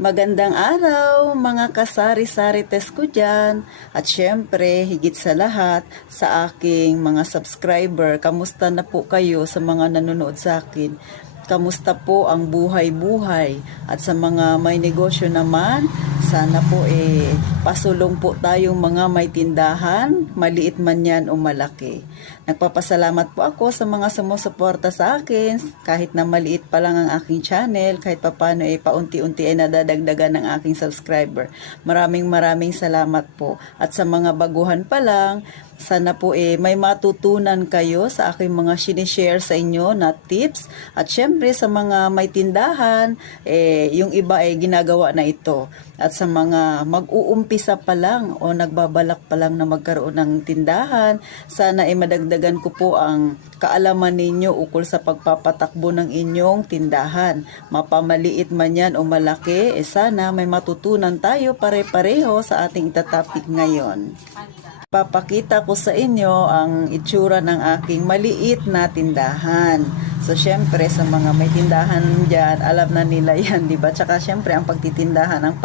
Magandang araw mga kasari-sarites ko dyan. At syempre, higit sa lahat, sa aking mga subscriber, kamusta na po kayo sa mga nanonood sa akin? Kamusta po ang buhay-buhay? At sa mga may negosyo naman, sana po pasulong po tayong mga may tindahan, maliit man yan o malaki. Nagpapasalamat po ako sa mga sumusuporta sa akin, kahit na maliit pa lang ang aking channel, kahit papano paunti-unti ay nadadagdagan ng aking subscriber. Maraming salamat po. At sa mga baguhan pa lang, sana po may matutunan kayo sa aking mga sinishare sa inyo na tips. At syempre sa mga may tindahan, yung iba ginagawa na ito. At sa mga mag-uumpisa pa lang o nagbabalak pa lang na magkaroon ng tindahan, sana madagdagan ko po ang kaalaman ninyo ukol sa pagpapatakbo ng inyong tindahan. Mapamaliit man yan o malaki, sana may matutunan tayo pare-pareho sa ating itatapik ngayon. Papakita ko sa inyo ang itsura ng aking maliit na tindahan. So, syempre, sa mga may tindahan dyan, alam na nila yan, di ba? Tsaka, syempre, ang pagtitindahan, ang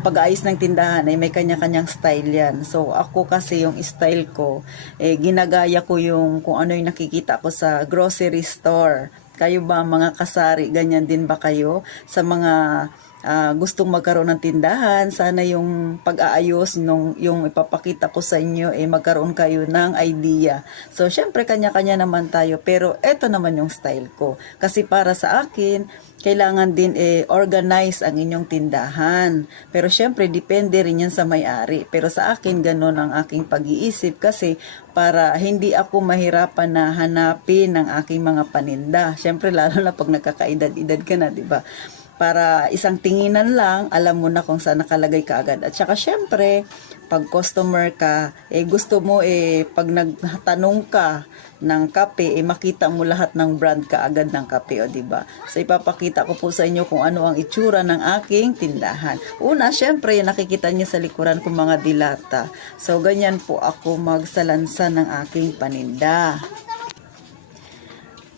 pag-aayos ng tindahan ay may kanya-kanyang style yan. So, ako kasi yung style ko, ginagaya ko yung kung ano yung nakikita ko sa grocery store. Kayo ba, mga kasari, ganyan din ba kayo? Sa mga gustong magkaroon ng tindahan, sana yung pag-aayos yung ipapakita ko sa inyo magkaroon kayo ng idea. So syempre kanya-kanya naman tayo, pero eto naman yung style ko. Kasi para sa akin, kailangan din organize ang inyong tindahan. Pero syempre depende rin yan sa may-ari. Pero sa akin ganun ang aking pag-iisip kasi para hindi ako mahirapan na hanapin ang aking mga paninda. Syempre lalo na pag nagkakaedad-edad ka na, di ba? Para isang tinginan lang, alam mo na kung saan nakalagay ka agad. At saka syempre, pag customer ka, gusto mo pag nagtanong ka ng kape, makita mo lahat ng brand ka agad ng kape, o diba? So ipapakita ko po sa inyo kung ano ang itsura ng aking tindahan. Una, syempre, nakikita niyo sa likuran ko mga dilata. So ganyan po ako magsalansa ng aking paninda.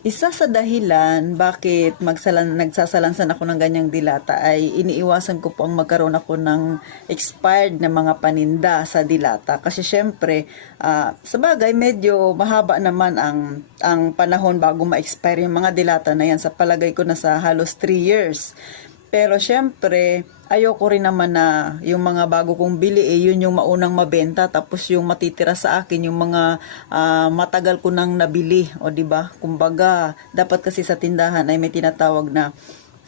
Isa sa dahilan bakit nagsasalansan ako ng ganyang dilata ay iniiwasan ko po ang magkaroon ako ng expired na mga paninda sa dilata. Kasi syempre, sa bagay medyo mahaba naman ang panahon bago ma-expire yung mga dilata na yan. Sa palagay ko na sa halos 3 years. Pero syempre, ayoko rin naman na yung mga bago kong bili, yun yung maunang mabenta. Tapos yung matitira sa akin, yung mga matagal ko nang nabili. O diba? Kumbaga, dapat kasi sa tindahan ay may tinatawag na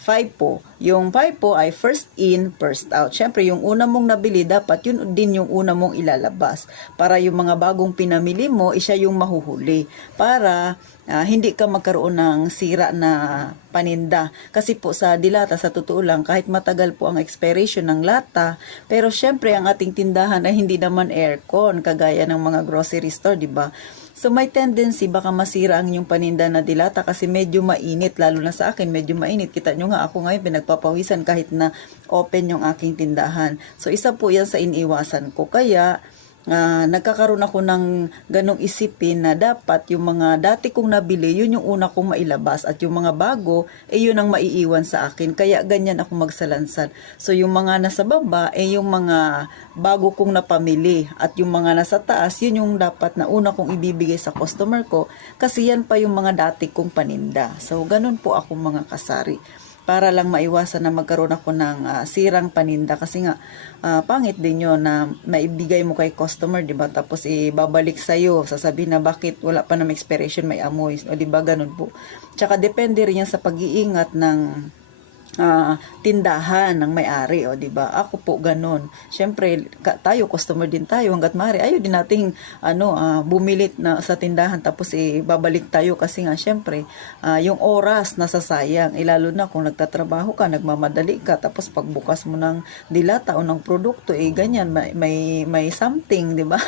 FIFO. Yung FIFO ay first in, first out. Syempre, yung una mong nabili, dapat yun din yung una mong ilalabas. Para yung mga bagong pinamili mo, siya yung mahuhuli. Para hindi ka magkaroon ng sira na paninda. Kasi po sa dilata, sa totoo lang, kahit matagal po ang expiration ng lata, pero syempre ang ating tindahan ay hindi naman aircon, kagaya ng mga grocery store, di ba? So may tendency baka masira ang inyong paninda na dilata kasi medyo mainit, lalo na sa akin medyo mainit. Kita nyo nga ako ngayon pinagpapawisan kahit na open yung aking tindahan. So isa po yan sa iniwasan ko. Kaya nagkakaroon ako ng ganong isipin na dapat yung mga dati kong nabili, yun yung una kong mailabas at yung mga bago, yun ang maiiwan sa akin. Kaya ganyan ako magsalansan. So yung mga nasa baba, yung mga bago kong napamili at yung mga nasa taas, yun yung dapat na una kong ibibigay sa customer ko kasi yan pa yung mga dati kong paninda. So ganun po ako mga kasari. Para lang maiwasan na magkaroon ako ng sirang paninda kasi nga pangit din yun na maibigay mo kay customer, diba? Tapos ibabalik sa'yo, sasabihin na bakit wala pa ng expiration, may amoy, o diba ganun po. Tsaka depende rin yan sa pag-iingat ng tindahan ng may-ari, o diba? Ako po ganun. Syempre tayo customer din tayo, hangga't maaari ayaw din nating bumilit na sa tindahan tapos babalik tayo kasi nga syempre yung oras nasasayang, lalo na kung nagtatrabaho ka, nagmamadali ka, tapos pagbukas mo ng dilata o ng produkto ganyan may something, diba?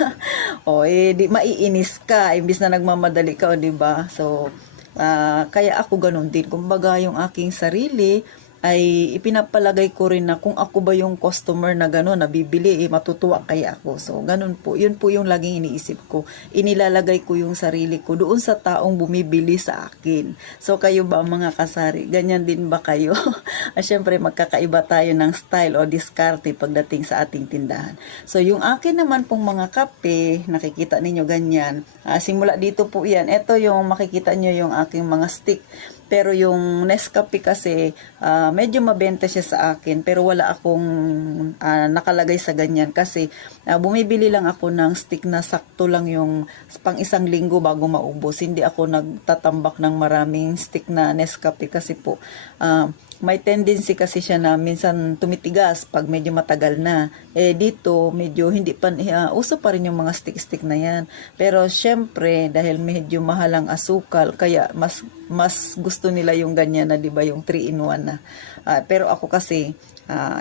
O di maiinis ka imbis na nagmamadali ka, o diba? So kaya ako ganun din, kumbaga yung aking sarili ay ipinapalagay ko rin na kung ako ba yung customer na gano'n, na bibili, matutuwa kaya ako. So, ganun po. Yun po yung laging iniisip ko. Inilalagay ko yung sarili ko doon sa taong bumibili sa akin. So, kayo ba mga kasari? Ganyan din ba kayo? Siyempre, magkakaiba tayo ng style o diskarte pagdating sa ating tindahan. So, yung akin naman pong mga kape, nakikita ninyo ganyan. Simula dito po yan. Ito yung makikita nyo yung aking mga stick. Pero yung Nescafe kasi, medyo mabenta siya sa akin. Pero wala akong nakalagay sa ganyan. Kasi bumibili lang ako ng stick na sakto lang yung pang isang linggo bago maubos. Hindi ako nagtatambak ng maraming stick na Nescafe kasi po, may tendency kasi siya na minsan tumitigas pag medyo matagal na. Dito, medyo hindi pa, uso pa rin yung mga stick-stick na yan. Pero syempre, dahil medyo mahal ang asukal, kaya mas gusto nila yung ganyan na, di ba, yung 3-in-1 na. Pero ako kasi,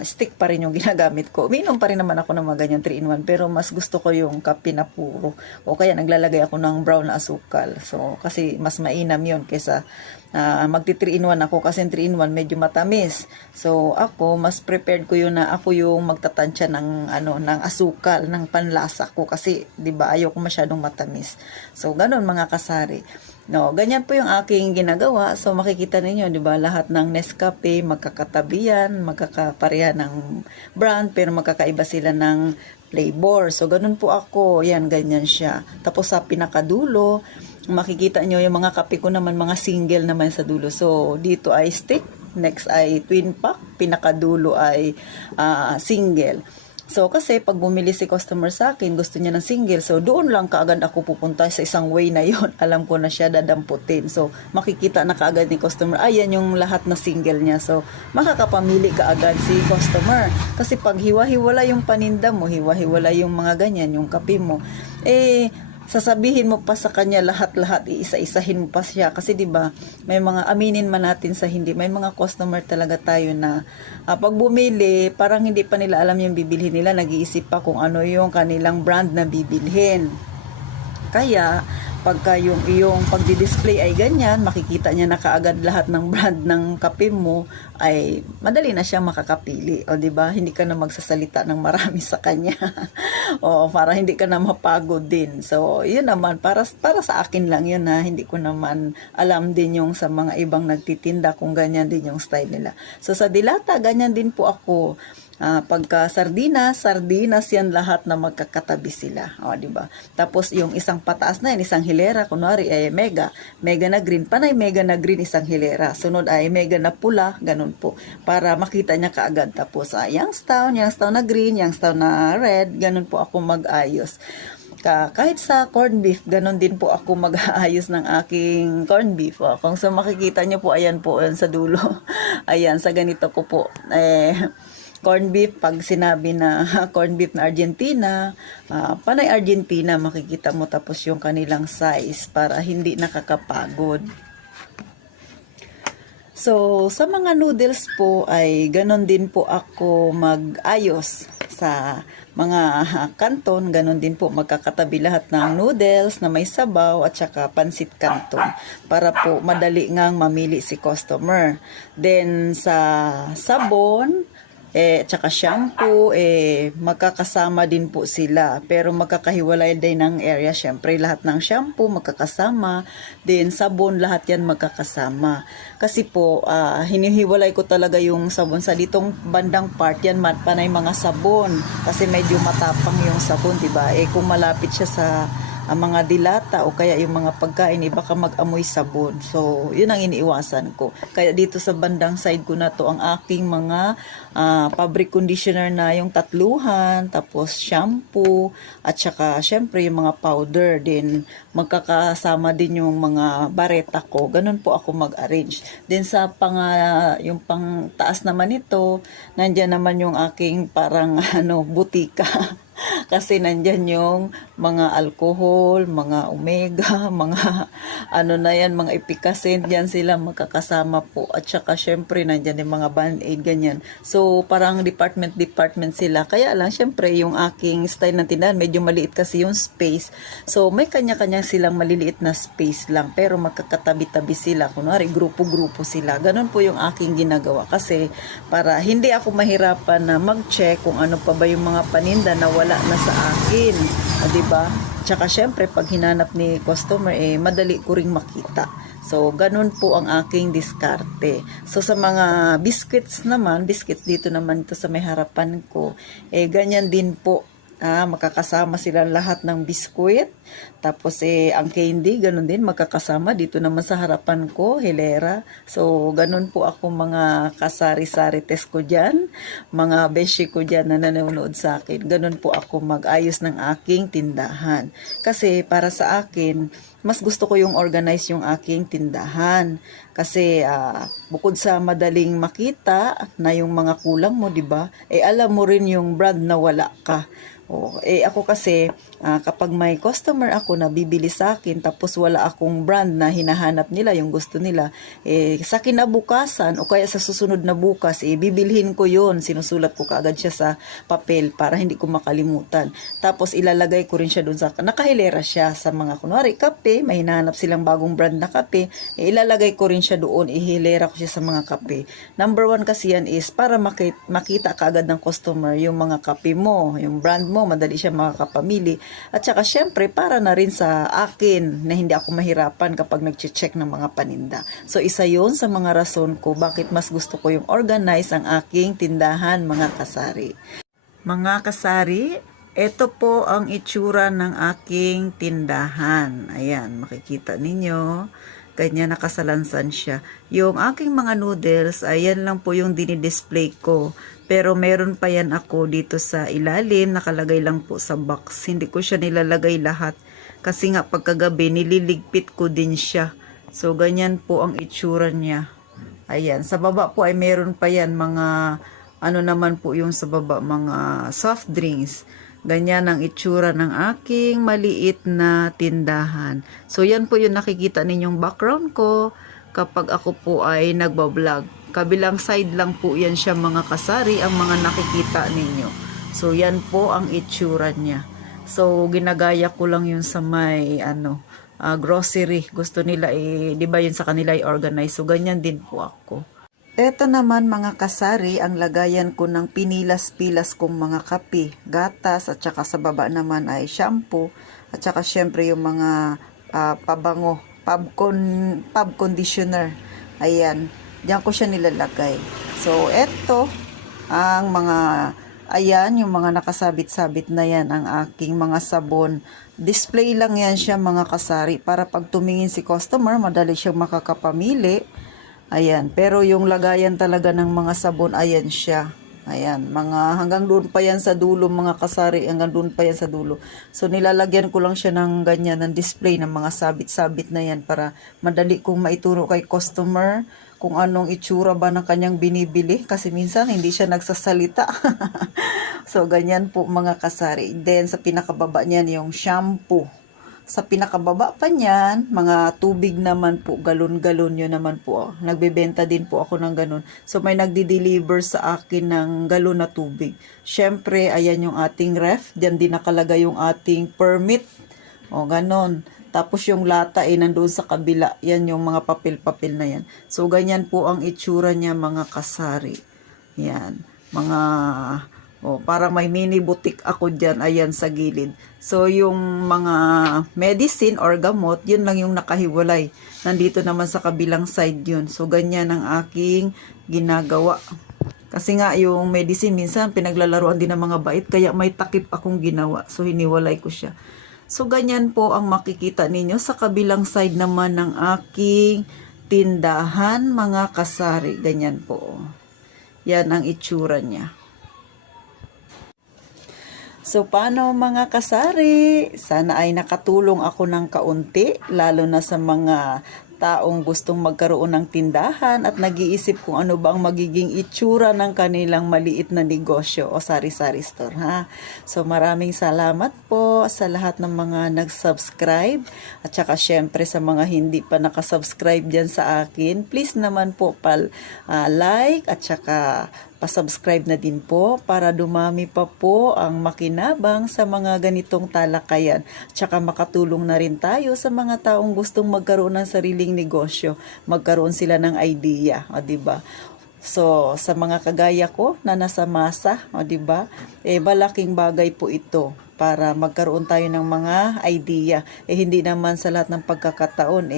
stick pa rin yung ginagamit ko. Uminom pa rin naman ako ng mga ganyan 3-in-1, pero mas gusto ko yung kape na puro. O kaya naglalagay ako ng brown na asukal. So, kasi mas mainam yun kaysa magti 3-in-1 ako, kasi 3-in-1 medyo matamis. So, ako, mas prepared ko yun na ako yung magtatansya ng, ng asukal, ng panlasa ko. Kasi, di ba, ayoko masyadong matamis. So, ganun mga kasari. No, ganyan po yung aking ginagawa. So makikita ninyo, 'di ba, lahat ng Nescafe magkakatabi yan, magkakapareha ng brand pero magkakaiba sila ng flavor. So ganun po ako. Yan, ganyan siya. Tapos sa pinakadulo, makikita nyo yung mga kape ko naman, mga single naman sa dulo. So dito ay stick, next ay twin pack, pinakadulo ay single. So, kasi pag bumili si customer sa akin, gusto niya ng single. So, doon lang kaagad ako pupunta sa isang way na yon. Alam ko na siya dadamputin. So, makikita na kaagad ni customer, ayan yung lahat na single niya. So, makakapamili kaagad si customer. Kasi pag hiwa-hiwala yung paninda mo, hiwa-hiwala yung mga ganyan, yung kape mo, sasabihin mo pa sa kanya lahat-lahat, iisa-isahin mo pa siya. Kasi 'di ba, may mga, aminin man natin sa hindi, may mga customer talaga tayo na pag bumili, parang hindi pa nila alam yung bibilhin nila, nag-iisip pa kung ano yung kanilang brand na bibilhin. Kaya pagka yung iyong pagdi-display ay ganyan, makikita niya na kaagad lahat ng brand ng kape mo, ay madali na siya makakapili. O, di ba? Hindi ka na magsasalita ng marami sa kanya. O, para hindi ka na mapagod din. So, yun naman, para sa akin lang yun, ha. Hindi ko naman alam din yung sa mga ibang nagtitinda kung ganyan din yung style nila. So, sa Dilata, ganyan din po ako. Pagka sardinas yan lahat na magkakatabi sila. O, di ba? Tapos yung isang pataas na yan, isang hilera, kunwari ay mega na green, panay mega na green isang hilera. Sunod ay mega na pula, ganun po. Para makita niya kaagad. Tapos Youngstown na green, Youngstown na red, ganun po ako mag-ayos. Kahit sa corned beef, ganun din po ako mag-aayos ng aking corned beef. Kung so makikita niyo po, ayan po, ayan sa dulo. Ayan, sa ganito ko po. Corned beef, pag sinabi na corned beef na Argentina, panay Argentina, makikita mo, tapos yung kanilang size para hindi nakakapagod. So, sa mga noodles po ay ganon din po ako mag-ayos sa mga kanton. Ganon din po magkakatabi lahat ng noodles na may sabaw at saka pansit kanton para po madali ngang mamili si customer. Then, sa sabon, tsaka shampoo, magkakasama din po sila. Pero magkakahiwalay din ng area. Syempre, lahat ng shampoo magkakasama. Then, sabon, lahat yan magkakasama. Kasi po, hinihiwalay ko talaga yung sabon. Sa ditong bandang part yan, panay mga sabon. Kasi medyo matapang yung sabon, diba? Kung malapit siya sa mga dilata o kaya yung mga pagkain, baka mag-amoy sabon. So, yun ang iniiwasan ko. Kaya dito sa bandang side ko na to, ang aking mga fabric conditioner na yung tatluhan, tapos shampoo, at saka syempre yung mga powder din. Magkakasama din yung mga bareta ko. Ganun po ako mag-arrange. Then sa yung pang taas naman ito, nandyan naman yung aking parang butika. Kasi nandyan yung mga alcohol, mga omega, mga ano na yan, mga epicacent, yan sila magkakasama po. At saka syempre nandyan yung mga band-aid, ganyan. So parang department sila. Kaya lang syempre yung aking style ng tindahan, medyo maliit kasi yung space. So may kanya-kanya silang maliliit na space lang, pero magkakatabi-tabi sila. Kunwari grupo-grupo sila. Ganun po yung aking ginagawa. Kasi para hindi ako mahirapan na mag-check kung ano pa ba yung mga paninda na wala na sa akin. O, diba? Tsaka syempre, pag hinanap ni customer, madali ko ring makita. So, ganun po ang aking diskarte. So, sa mga biscuits naman, biscuits dito naman ito sa may harapan ko, ganyan din po. Makakasama sila lahat ng biskuit. Tapos ang candy, ganun din, magkakasama dito naman sa harapan ko, hilera. So, ganun po ako mga kasari-sarites ko dyan, mga beshi ko dyan na nanonood sa akin. Ganun po ako mag-ayos ng aking tindahan. Kasi para sa akin, mas gusto ko yung organize yung aking tindahan. Kasi bukod sa madaling makita na yung mga kulang mo, 'di ba? Alam mo rin yung brand na wala ka. Ako kasi kapag may customer ako na bibili sa akin tapos wala akong brand na hinahanap nila, yung gusto nila, sa kinabukasan o kaya sa susunod na bukas, bibilhin ko yon, sinusulat ko kaagad siya sa papel para hindi ko makalimutan. Tapos ilalagay ko rin siya doon sa, nakahilera siya sa mga kunwari kape, may hinahanap silang bagong brand na kape, ilalagay ko rin siya doon, ihilera ko siya sa mga kape. Number 1 kasi yan is para makita kaagad ng customer yung mga kape mo, yung brand mo, madali siya makakapamili. At saka syempre para na rin sa akin na hindi ako mahirapan kapag nag-check ng mga paninda. So isa yon sa mga rason ko bakit mas gusto ko yung organize ang aking tindahan, mga kasari. Mga kasari, ito po ang itsura ng aking tindahan. Ayan, makikita ninyo. Ganyan nakasalansan siya. Yung aking mga noodles, ayan lang po yung dinidisplay ko. Pero meron pa yan ako dito sa ilalim, nakalagay lang po sa box. Hindi ko siya nilalagay lahat. Kasi nga pagkagabi, nililigpit ko din siya. So, ganyan po ang itsura niya. Ayan, sa baba po ay meron pa yan mga, ano naman po yung sa baba, mga soft drinks. Ganyan ang itsura ng aking maliit na tindahan. So, yan po yung nakikita ninyong background ko kapag ako po ay nagbablog. Kabilang side lang po yan siya, mga kasari, ang mga nakikita ninyo. So, yan po ang itsura niya. So, ginagaya ko lang yun sa may, grocery. Gusto nila, di ba yun sa kanila i-organize. So, ganyan din po ako. Eto naman mga kasari, ang lagayan ko ng pinilas-pilas kong mga kape, gatas, at saka sa baba naman ay shampoo, at saka syempre yung mga pabango, pub conditioner. Ayan, diyan ko siya nilalagay. So, eto ang mga, ayan, yung mga nakasabit-sabit na yan, ang aking mga sabon. Display lang yan siya, mga kasari, para pag tumingin si customer, madali siyang makakapamili. Ayan, pero yung lagayan talaga ng mga sabon, ayan siya. Ayan, mga hanggang doon pa yan sa dulo, mga kasari, hanggang doon pa yan sa dulo. So, nilalagyan ko lang siya ng ganyan, ng display ng mga sabit-sabit na yan para madali kong maituro kay customer kung anong itsura ba ng kanyang binibili. Kasi minsan, hindi siya nagsasalita. So, ganyan po mga kasari. Then, sa pinakababa niyan, yung shampoo. Sa pinakababa pa niyan, mga tubig naman po, galon-galon yun naman po. Nagbebenta din po ako ng galon. So, may nagdi-deliver sa akin ng galon na tubig. Syempre, ayan yung ating ref. Diyan din nakalagay yung ating permit. O, ganon. Tapos yung lata nandoon sa kabila. Yan yung mga papel-papel na yan. So, ganyan po ang itsura niya, mga kasari. Yan. Mga... parang may mini boutique ako dyan, ayan sa gilid. So, yung mga medicine or gamot, yun lang yung nakahiwalay. Nandito naman sa kabilang side yun. So, ganyan ang aking ginagawa. Kasi nga, yung medicine, minsan pinaglalaruan din ng mga bait, kaya may takip akong ginawa. So, hiniwalay ko siya. So, ganyan po ang makikita ninyo sa kabilang side naman ng aking tindahan, mga kasari. Ganyan po. Yan ang itsura niya. So, paano mga kasari? Sana ay nakatulong ako ng kaunti, lalo na sa mga taong gustong magkaroon ng tindahan at nag-iisip kung ano ba ang magiging itsura ng kanilang maliit na negosyo o sari-sari store, ha. So maraming salamat po sa lahat ng mga nag-subscribe at saka syempre sa mga hindi pa nakasubscribe dyan sa akin, please naman po like at saka pa-subscribe na din po para dumami pa po ang makinabang sa mga ganitong talakayan. Tsaka makatulong na rin tayo sa mga taong gustong magkaroon ng sariling negosyo, magkaroon sila ng idea, o diba? So, sa mga kagaya ko na nasa masa, o diba? Malaking bagay po ito para magkaroon tayo ng mga idea. Hindi naman sa lahat ng pagkakataon,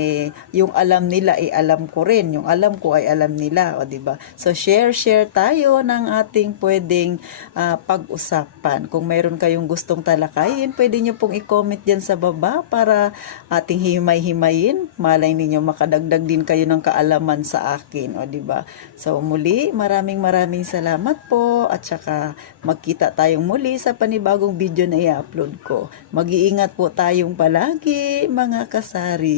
yung alam nila, alam ko rin. Yung alam ko ay alam nila, o diba? So, share tayo ng ating pwedeng pag-usapan. Kung mayroon kayong gustong talakayin, pwede nyo pong i-comment dyan sa baba para ating himay-himayin. Malay ninyo, makadagdag din kayo ng kaalaman sa akin, o diba? So, muli, maraming salamat po at saka magkita tayong muli sa panibagong video na i-upload ko. Mag-iingat po tayong palagi, mga kasari.